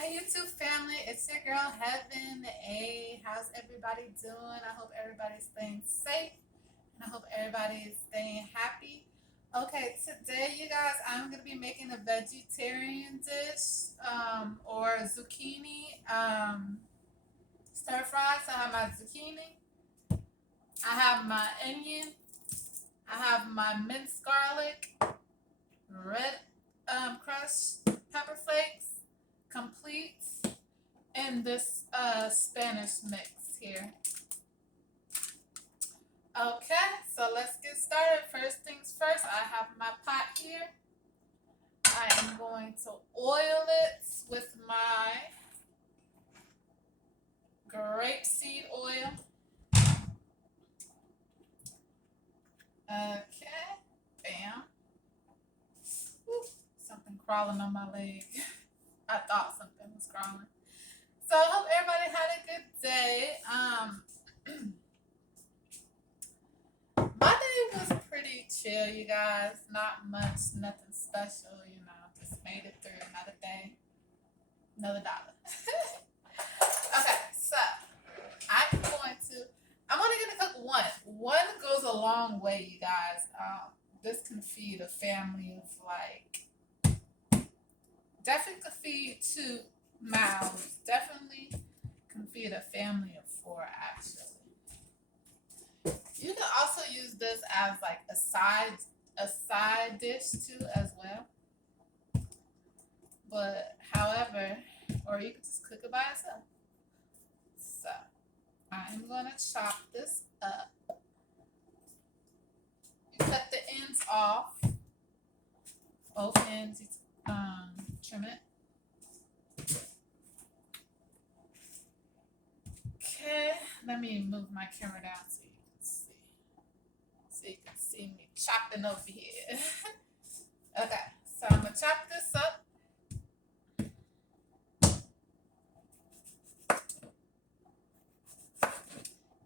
Hi YouTube family, it's your girl Heaven A. How's everybody doing? I hope everybody's staying safe and I hope everybody's staying happy. Okay, today you guys, I'm gonna be making a vegetarian dish, or zucchini stir fry. So I have my zucchini, I have my onion, I have my minced garlic, red crushed pepper flakes, complete, and this Spanish mix here. Okay, so let's get started. First things first, I have my pot here. I am going to oil it with my grapeseed oil. Okay, bam. Whew, something crawling on my leg. I thought something was crawling. So I hope everybody had a good day. My day was pretty chill, you guys. Not much, nothing special, just made it through another day, another dollar. Okay, so I'm only gonna cook one. One goes a long way, you guys. This can feed a family of definitely could feed 2 mouths. Definitely can feed a family of 4, actually. You can also use this as like a side dish too as well. But however, or you can just cook it by itself. So I'm gonna chop this up. You cut the ends off. Both ends, you trim it. Okay, let me move my camera down so you can see. So you can see me chopping over here. Okay, so I'm gonna chop this up.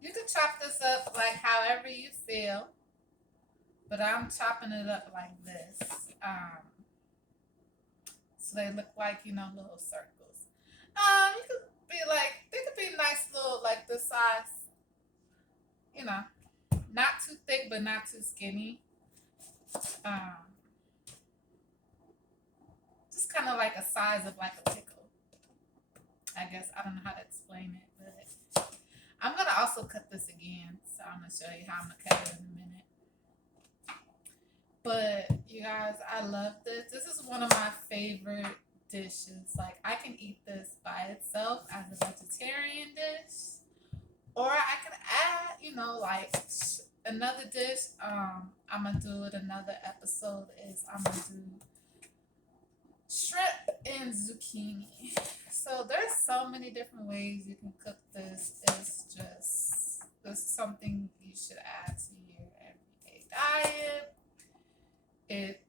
You can chop this up like however you feel, but I'm chopping it up like this. So they look like, little circles. You could be like, they could be nice little, like this size, you know, not too thick, but not too skinny. Just kind of like a size of like a pickle. I guess I don't know how to explain it, but I'm gonna also cut this again, so I'm gonna show you how I'm gonna cut it in a minute. But you guys, I love this. This is one of my favorite dishes. Like I can eat this by itself as a vegetarian dish, or I can add, like another dish. I'm gonna do it. Another episode is I'm gonna do shrimp and zucchini. So there's so many different ways you can cook this. This is something you should add to your everyday diet.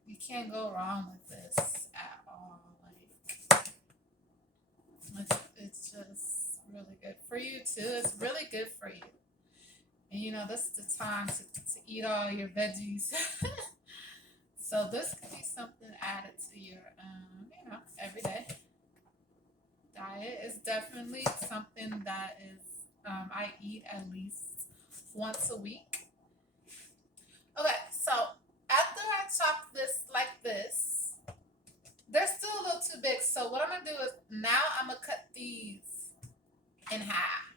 You can't go wrong with this at all. It's just really good for you too. It's really good for you. And this is the time to eat all your veggies. So this could be something added to your everyday diet. It's definitely something that is I eat at least once a week. Okay, so after I chop this like this, they're still a little too big. So what I'm gonna do is now I'm gonna cut these in half,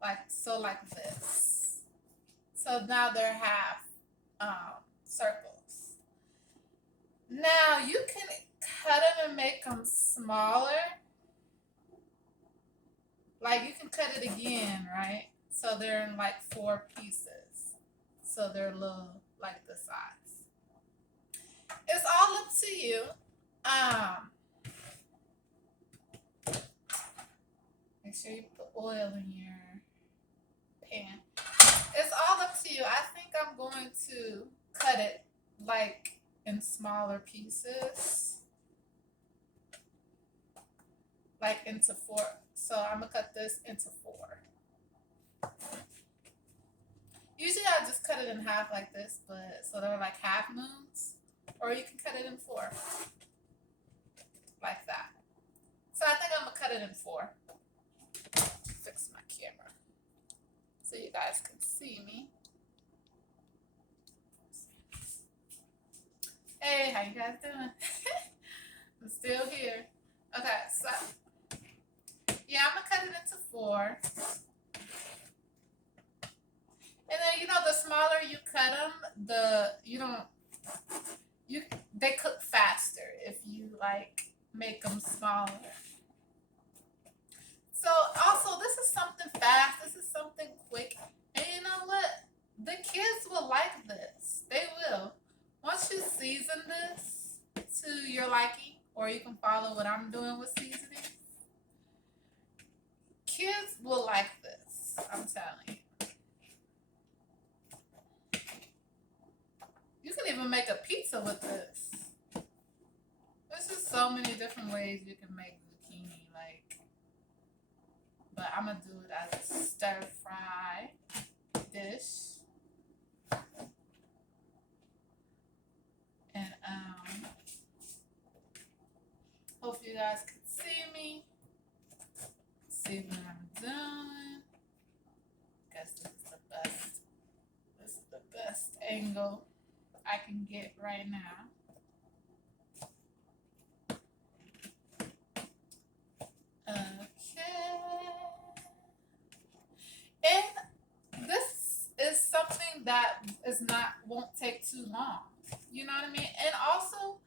like this. So now they're half circles. Now you can cut them and make them smaller. Like you can cut it again, right? So they're in like 4 pieces. So they're a little like the size. It's all up to you. Make sure you put oil in your pan. It's all up to you. I think I'm going to cut it like in smaller pieces, like into 4. So I'm gonna cut this into 4. Usually I just cut it in half like this, but so they're like half moons, or you can cut it in 4, like that. So it in four. Fix my camera so you guys can see me. Hey, how you guys doing? I'm still here. Okay, so yeah, I'm gonna cut it into four. And then the smaller you cut them, they cook faster if you like make them smaller. So also, this is something fast. This is something quick. And you know what? The kids will like this. They will. Once you season this to your liking, or you can follow what I'm doing with seasoning, kids will like this. I'm telling you. You can even make a pizza with this. There's just so many different ways you can make zucchini, but I'm gonna do it as a stir fry dish. And hope you guys can see me. See what I'm doing. Guess this is the best. This is the best angle I can get right now. Okay. And this is something that won't take too long. You know what I mean? And also,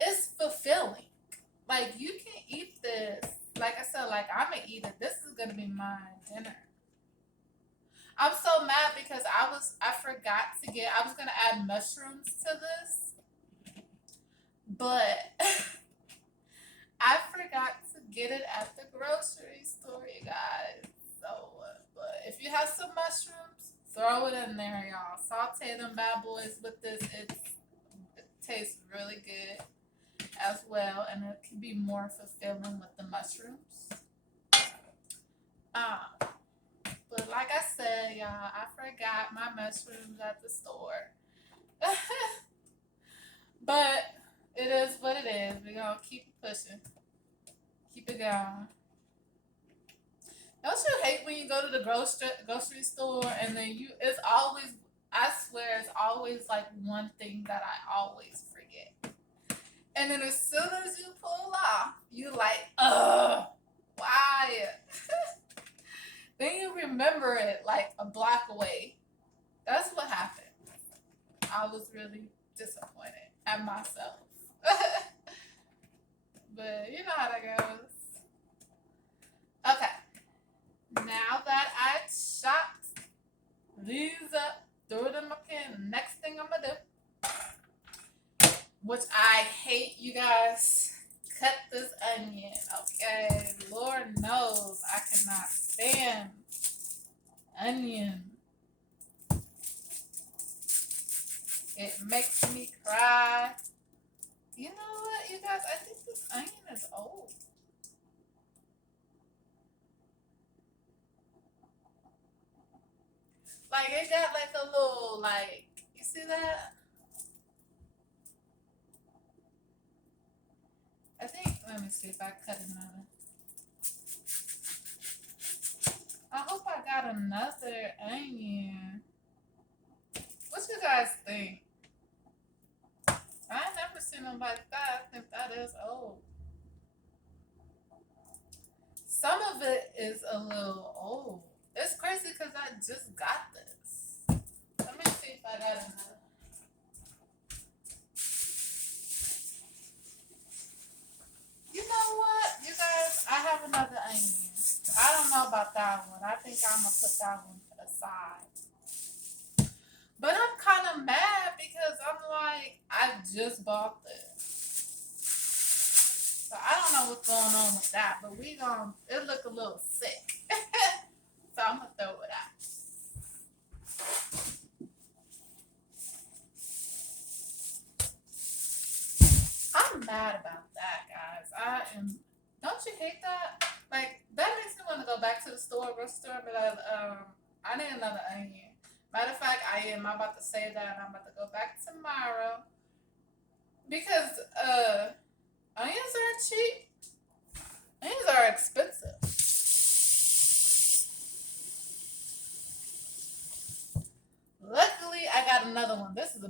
it's fulfilling. Like, you can eat this. Like I said, I'm gonna eat it. This is gonna be my dinner. I'm so mad because I forgot to I was gonna add mushrooms to this, but I forgot to get it at the grocery store, you guys. So, but if you have some mushrooms, throw it in there, y'all. Saute them bad boys with this. It tastes really good as well, and it can be more fulfilling with the mushrooms. But like I said, y'all, I forgot my mushrooms at the store. But it is what it is. We're gonna keep pushing. Keep it going. Don't you hate when you go to the grocery store and then it's always, I swear, it's always like one thing that I always forget. And then as soon as you pull off, you like, why? Then you remember it like a block away. That's what happened. I was really disappointed at myself. But you know how that goes. Okay. Now that I chopped these up, threw it in my pan, next thing I'm going to do, which I hate, you guys, cut this onion, okay? Lord knows I cannot stand onion. It makes me cry. You know what, you guys? I think this onion is old. Like, it got like a little, you see that? I think, let me see if I cut another. I hope I got another onion. What you guys think? I never seen them like that. I think that is old. Some of it is a little old. It's crazy because I just got this. Let me see if I got another. You know what, you guys? I have another onion. I don't know about that one. I think I'm going to put that one aside. But I'm kind of mad because I'm like, I just bought this. So I don't know what's going on with that, but it look a little sick. So I'm going to throw it out. I'm mad about that, guys. Don't you hate that? Like, that makes me want to go back to the grocery store, but I need another onion. Matter of fact, I'm about to say that, and I'm about to go back tomorrow. Because onions are cheap. Onions are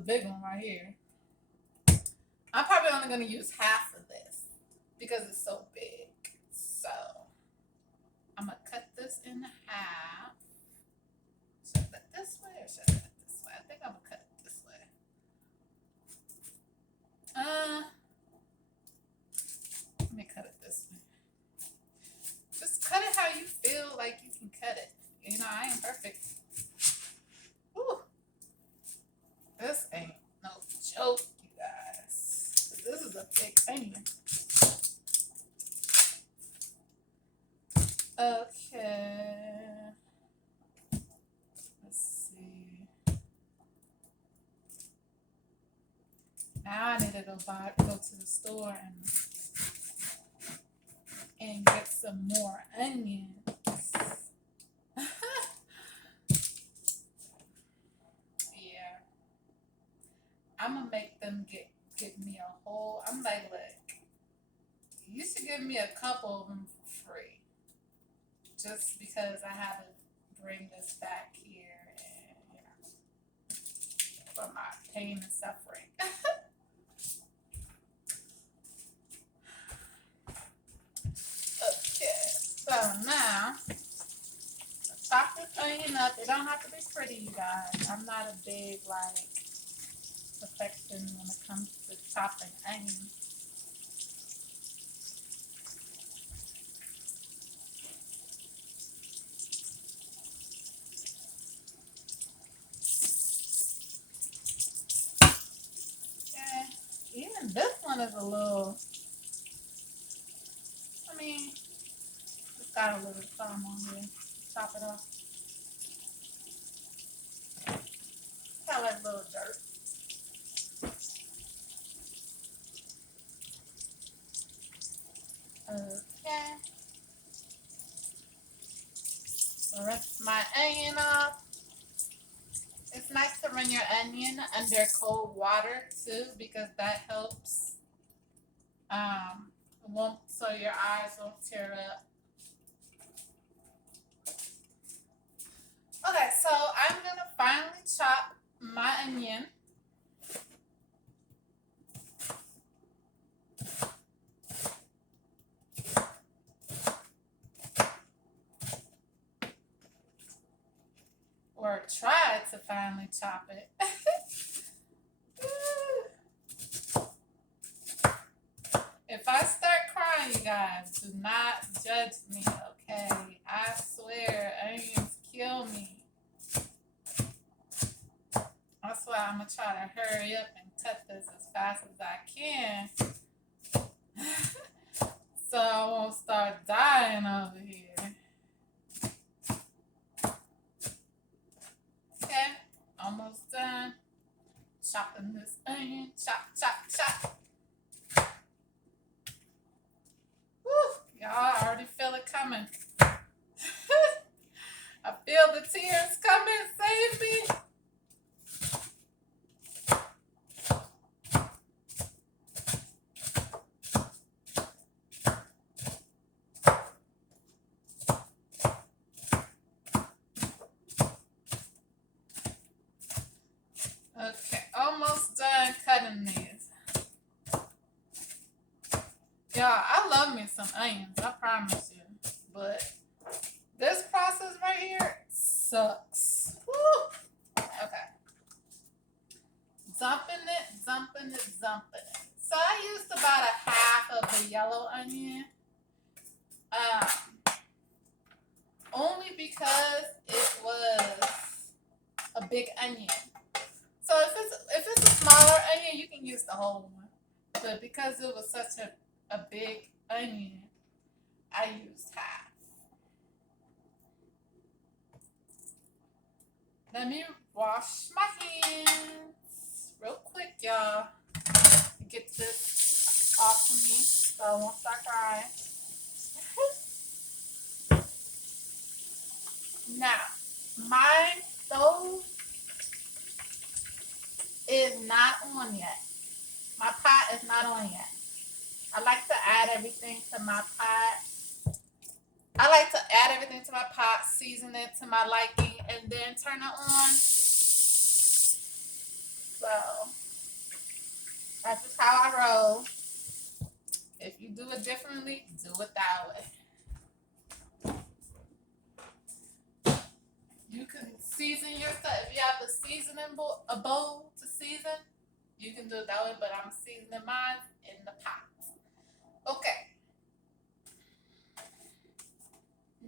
big one right here. I'm probably only going to use half of this because it's so big. So I'm going to cut this in half. Should I cut this way or should I cut this way? I think I'm going to cut it this way. Let me cut it this way. Just cut it how you feel like you can cut it. You know, I ain't perfect. Whew. This ain't no joke, you guys. This is a big onion. Okay. Let's see. Now I need to go to the store and get some more onions. Yeah. I'm gonna make them give me a whole. I'm like, look, you should give me a couple of them for free, just because I had to bring this back here and for my pain and suffering. Okay, so now chop this onion up. It don't have to be pretty, you guys. I'm not a big perfection when it comes to chopping onions. Okay, even this one is a little. I mean, it's got a little thumb on here. Chop it off. Got like little dirt. Okay. Rinse my onion off. It's nice to run your onion under cold water too, because that helps. Won't so your eyes won't tear up. Okay, so I'm gonna finally chop my onion. Or try to finally chop it. If I start crying, you guys, do not judge me, okay? I swear, onions kill me. That's why I'm going to try to hurry up and cut this as fast as I can. So I won't start dying over here. Okay, almost done. Chopping this onion. Chop, chop, chop. Y'all, I already feel it coming. I feel the tears coming. Save me. Okay, almost done cutting these. Y'all, I love me some onions, I promise you. But this process right here sucks. Woo. Okay. Dumping it. So I used about a half of the yellow onion. Only because it was a big onion. So if it's a smaller onion, you can use the whole one. But because it was such a big onion, I used half. Let me wash my hands real quick, y'all. Get this off of me so I won't start crying. Now, my stove is not on yet. My pot is not on yet. I like to add everything to my pot. Season it to my liking, and then turn it on. So that's just how I roll. If you do it differently, do it that way. You can season your stuff. If you have a seasoning a bowl to season, you can do it that way, but I'm seasoning mine in the pot. Okay.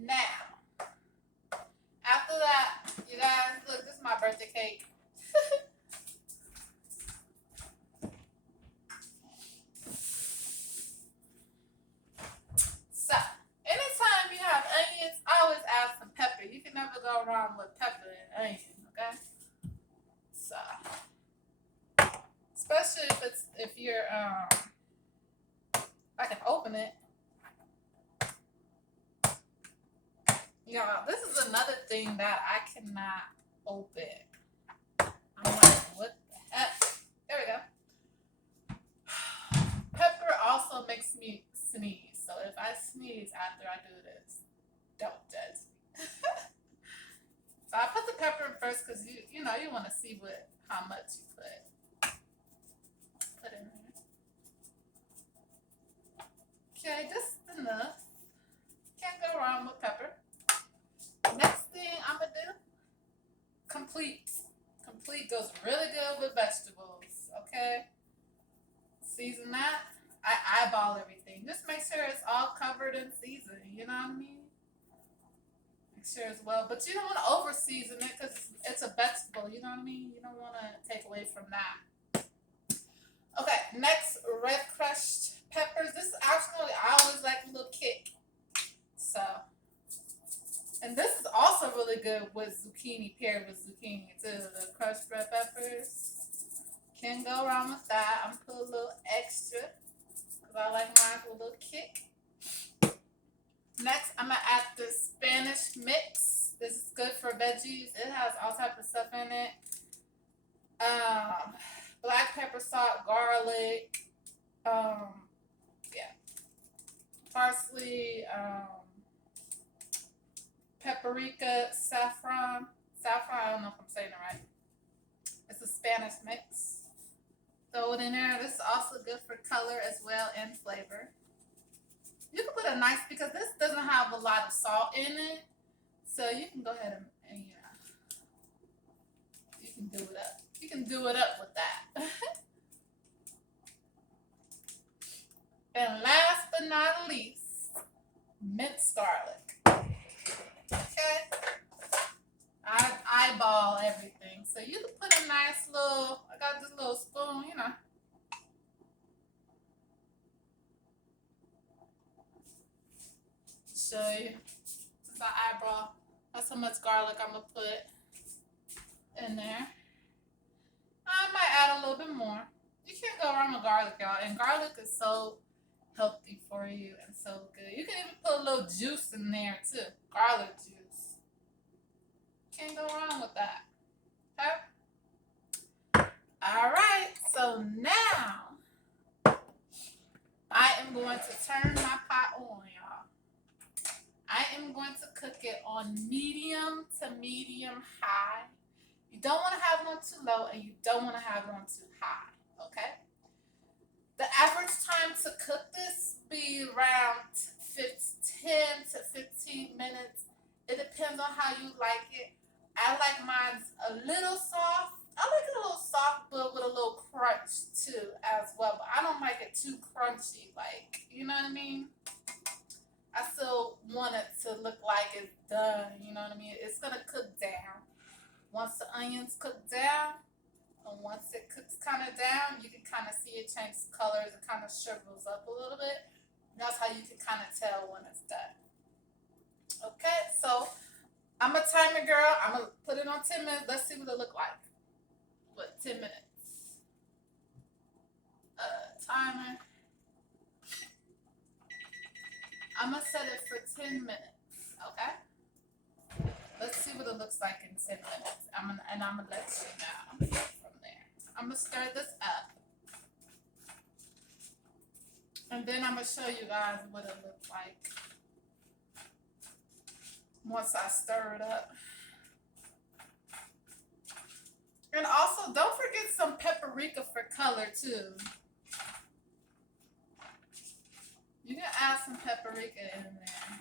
Now, after that, you guys, look, this is my birthday cake. So, anytime you have onions, I always add some pepper. You can never go wrong with pepper and onion, okay? So, especially if you're I can open it. Y'all, this is another thing that I cannot open. I'm like, what the heck? There we go. Pepper also makes me sneeze. So if I sneeze after I do this, don't judge me. So I put the pepper in first because you know you want to see how much you put in there. Okay, just enough. Can't go wrong with pepper. Next thing I'm gonna do, complete. Complete goes really good with vegetables. Okay. Season that. I eyeball everything. Just make sure it's all covered in seasoning. You know what I mean? Make sure it's well, but you don't want to over season it because it's a vegetable. You know what I mean? You don't want to take away from that. Okay. Next, red crushed peppers. This is actually I always like a little kick. So. And this is also really good with zucchini, paired with zucchini too. The crushed red peppers. Can't go wrong with that. I'm gonna put a little extra because I like mine with a little kick. Next, I'm gonna add the Spanish mix. This is good for veggies. It has all types of stuff in it. Black pepper, salt, garlic. Yeah, parsley. Paprika, saffron. Saffron, I don't know if I'm saying it right. It's a Spanish mix. Throw it in there. This is also good for color as well and flavor. You can put a nice, because this doesn't have a lot of salt in it. So you can go ahead and you can do it up. You can do it up with that. And last but not least, minced garlic. Okay. I eyeball everything. So you can put a nice little, I got this little spoon, you know. Show you. It's an eyeball. That's how much garlic I'm going to put in there. I might add a little bit more. You can't go wrong with garlic, y'all. And garlic is so healthy for you and so good. You can even put a little juice in there too. Garlic juice. Can't go wrong with that. Okay? Alright, so now I am going to turn my pot on, y'all. I am going to cook it on medium to medium high. You don't want to have it on too low and you don't want to have it on too high. Okay? The average time to cook this be around 10 to 15 minutes. It depends on how you like it. I like mine a little soft. I like it a little soft, but with a little crunch too as well. But I don't like it too crunchy, like, you know what I mean? I still want it to look like it's done, you know what I mean? It's gonna cook down. Once the onions cook down, and once it cooks kind of down, you can kind of see it change colors. It kind of shrivels up a little bit. That's how you can kind of tell when it's done. Okay, so I'm a timer girl. I'm going to put it on 10 minutes. Let's see what it look like. What, 10 minutes? Timer. I'm going to set it for 10 minutes, okay? Let's see what it looks like in 10 minutes. I'm going to let you know from there. I'm going to stir this up. And then I'm going to show you guys what it looks like once I stir it up. And also, don't forget some paprika for color too. You can add some paprika in there.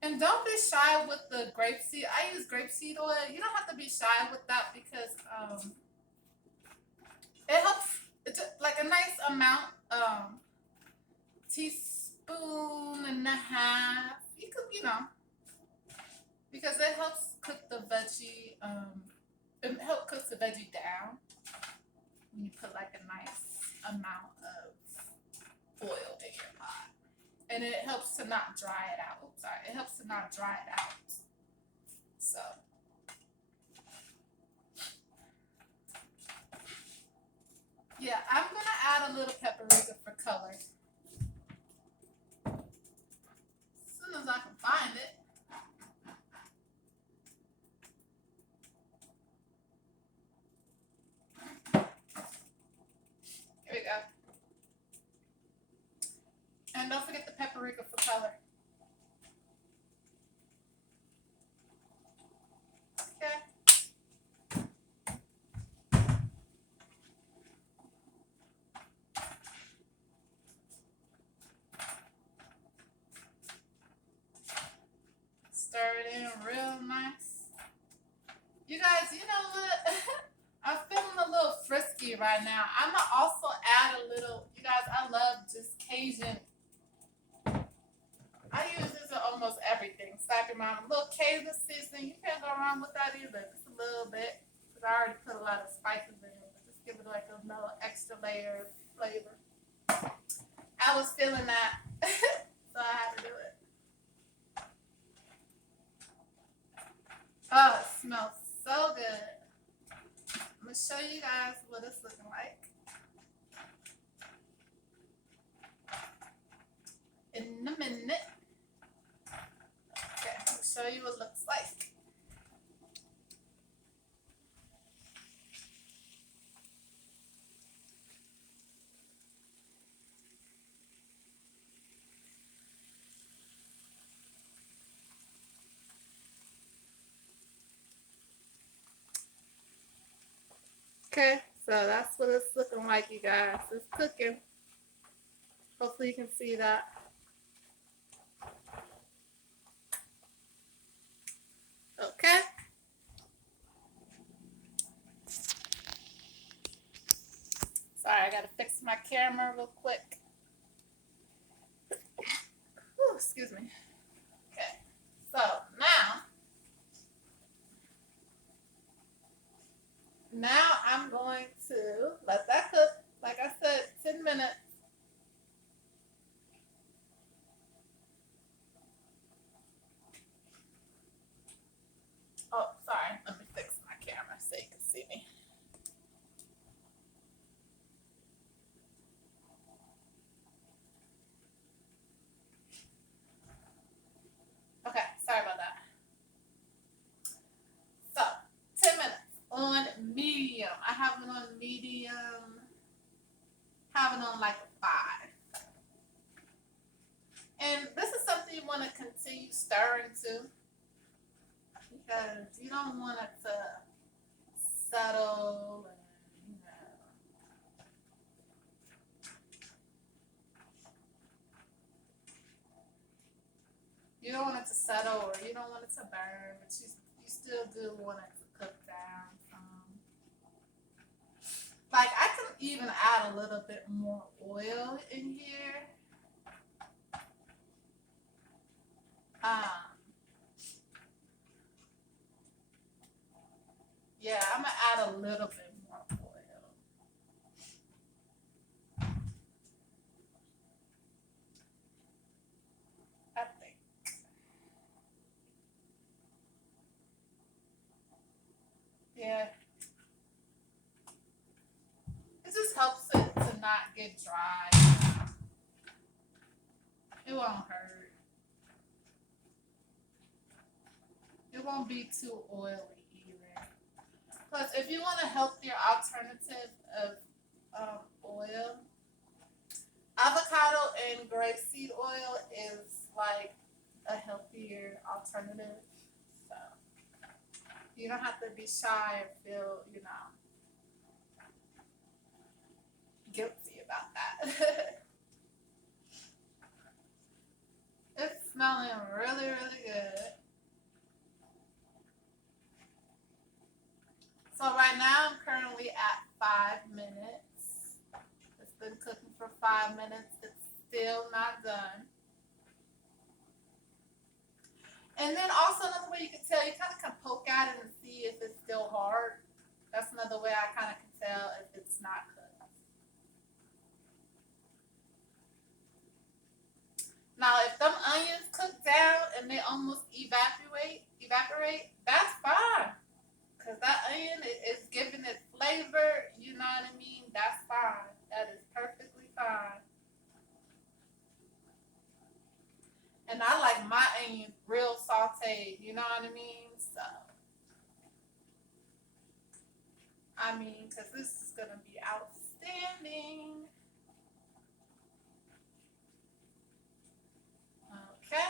And don't be shy with the grapeseed. I use grapeseed oil. You don't have to be shy with that because it helps. It's like a nice amount, teaspoon and a half. You could, because it helps cook the veggie. It helps cook the veggie down when you put like a nice amount of oil in your pot, and it helps to not dry it out. Oops, sorry, it helps to not dry it out. So. Yeah, I'm gonna add a little paprika for color. As soon as I can find it. Here we go. And don't forget the paprika for color. Okay. Stir it in real nice. You guys, you know what? I'm feeling a little frisky right now. I'm gonna also add a little, you guys, I love just Cajun. I use this in almost everything. Slap your mom. A little Cajun seasoning. You can't go wrong with that either. Just a little bit. Because I already put a lot of spices in it. But just give it like a little extra layer of flavor. I was feeling that. So I had to do it. Oh, it smells so good. I'm going to show you guys what it's looking like. In a minute. Okay, I'll show you what it looks like. Okay, so that's what it's looking like, you guys. It's cooking. Hopefully you can see that. Okay. Sorry, I gotta fix my camera real quick. Whew, excuse me. Okay, so now I'm going to let that cook. Like I said, 10 minutes. Oh, sorry. Let me fix my camera so you can see me. Okay, sorry about that. So, 10 minutes on medium. I have it on medium. Have it on like a 5. And this is something you want to continue stirring to because you don't want it to settle and, you don't want it to settle or you don't want it to burn, but you still do want it to cook down. Like I can even add a little bit more oil in here. Yeah, I'm gonna add a little bit more oil. I think. Yeah. It just helps it to not get dry. It won't hurt. It won't be too oily either. Plus, if you want a healthier alternative of oil, avocado and grapeseed oil is like a healthier alternative. So, You don't have to be shy or feel, guilty about that. It's smelling really, really good. So right now I'm currently at 5 minutes. It's been cooking for 5 minutes. It's still not done. And then also another way you can tell, you kind of can poke at it and see if it's still hard. That's another way I kind of can tell if it's not cooked. Now, if them onions cook down and they almost evaporate, that's fine. Cause that onion is giving it flavor. You know what I mean? That's fine. That is perfectly fine. And I like my onions real sauteed. You know what I mean? So, cause this is gonna be outstanding. Okay.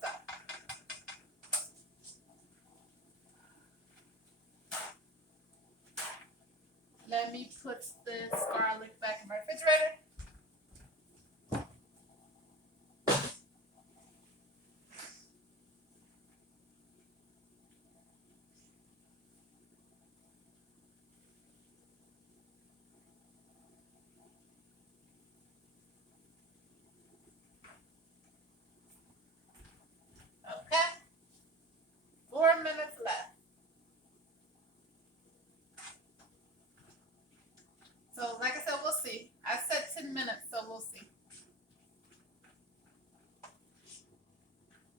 So, let me put this garlic back in my refrigerator. Okay. 4 minutes left. So, like I said, we'll see. I said 10 minutes, so we'll see.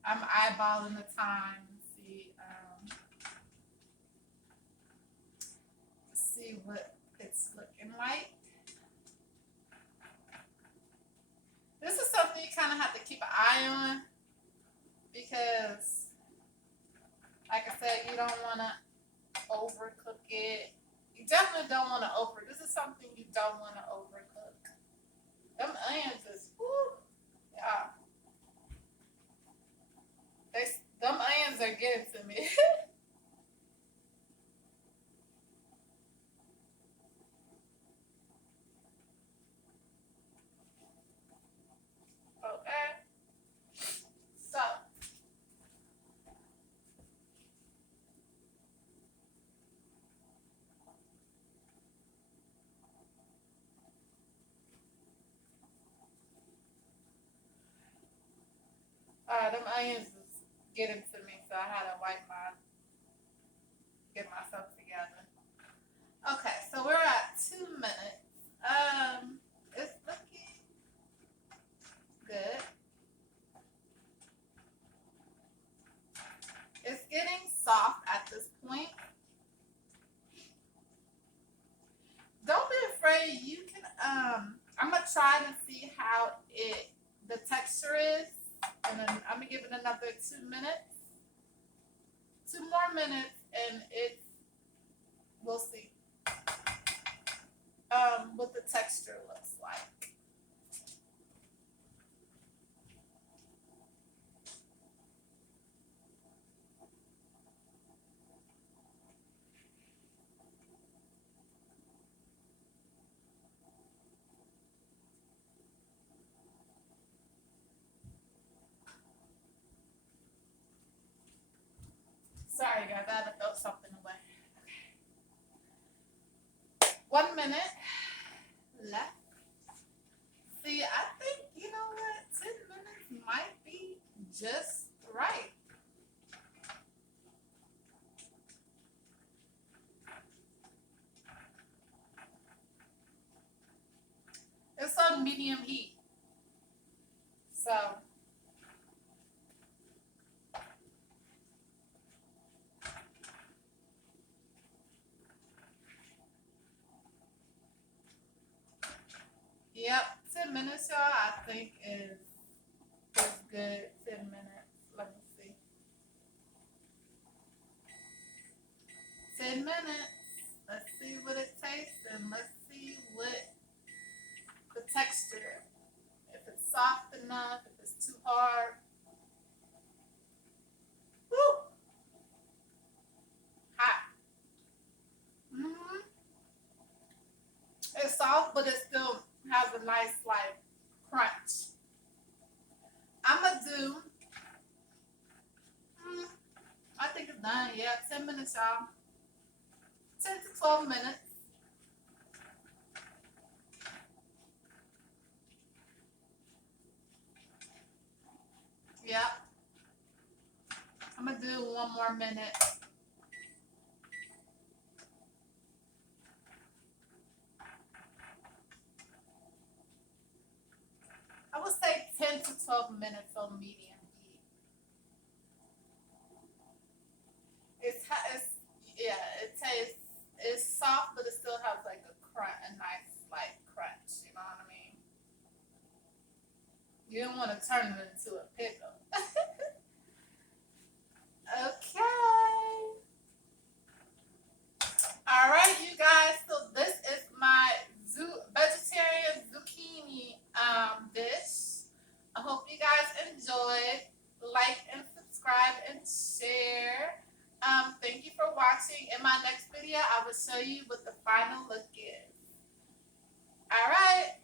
I'm eyeballing the time. See what it's looking like. This is something you kind of have to keep an eye on because, like I said, you don't want to overcook it. You definitely don't want to This is something you don't want to overcook. Them onions is, whoo, yeah. Them onions are getting to me. Okay. So, them onions is getting to me, so I had to get myself together. Okay, so we're at 2 minutes. It's looking good. It's getting soft at this point. Don't be afraid. You can I'm gonna try to see how the texture is, and then I'm gonna give it another 2 minutes. 2 more minutes, and we'll see what the texture looks like. Sorry guys, I had to throw something away. 1 minute left. See, I think, you know what, 10 minutes might be just right. It's on medium heat. So, yep, 10 minutes, y'all, I think is good. 10 minutes. Let me see. 10 minutes. Let's see what it tastes and let's see what the texture. If it's soft enough, if it's too hard. Woo! nice like crunch. I'm gonna do. I think it's done. Yeah, 10 minutes, y'all. 10 to 12 minutes. Yep. I'm gonna do 1 more minute. I would say 10 to 12 minutes on medium heat. It's yeah. It tastes. It's soft, but it still has like a nice like crunch. You know what I mean? You don't want to turn it into a pickle. Okay. All right, you guys. So this is my vegetarian zucchini dish. I hope you guys enjoyed. Like and subscribe and share. Thank you for watching. In my next video, I will show you what the final look is. All right.